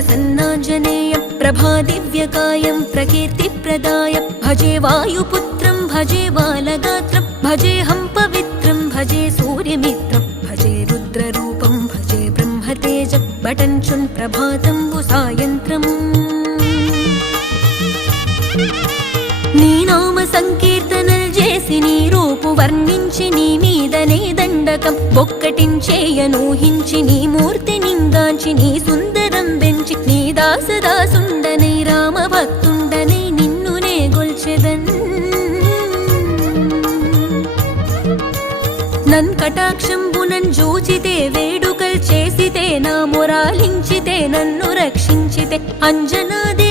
प्रसन्नाञ्जनेयं प्रभादिव्यकायं प्रकीर्तिप्रदायं भजे वायुपुत्रं भजे बालगात्रं भजेऽहं पवित्रं भजे सूर्यमित्रं भजे रुद्ररूपं भजे ब्रह्मतेजं बटञ्चुन् प्रभातं सायन्त्रम् నీ నామ సంకీర్తనలు చేసి నీ రూపు వర్ణించి నీ మీదనే దండకం ఒక్కటించేయనూహించి నీ మూర్తి నింగాంచి నీ సుందరం పెంచి నీ దాసదాసుండనై రామ భక్తుండనై నిన్నునే గొల్చెదన్ నన్ కటాక్షంబునన్ జూచితే వేడుకల్ చేసితే నా మొరాలించితే నన్ను రక్షించితే అంజనాదే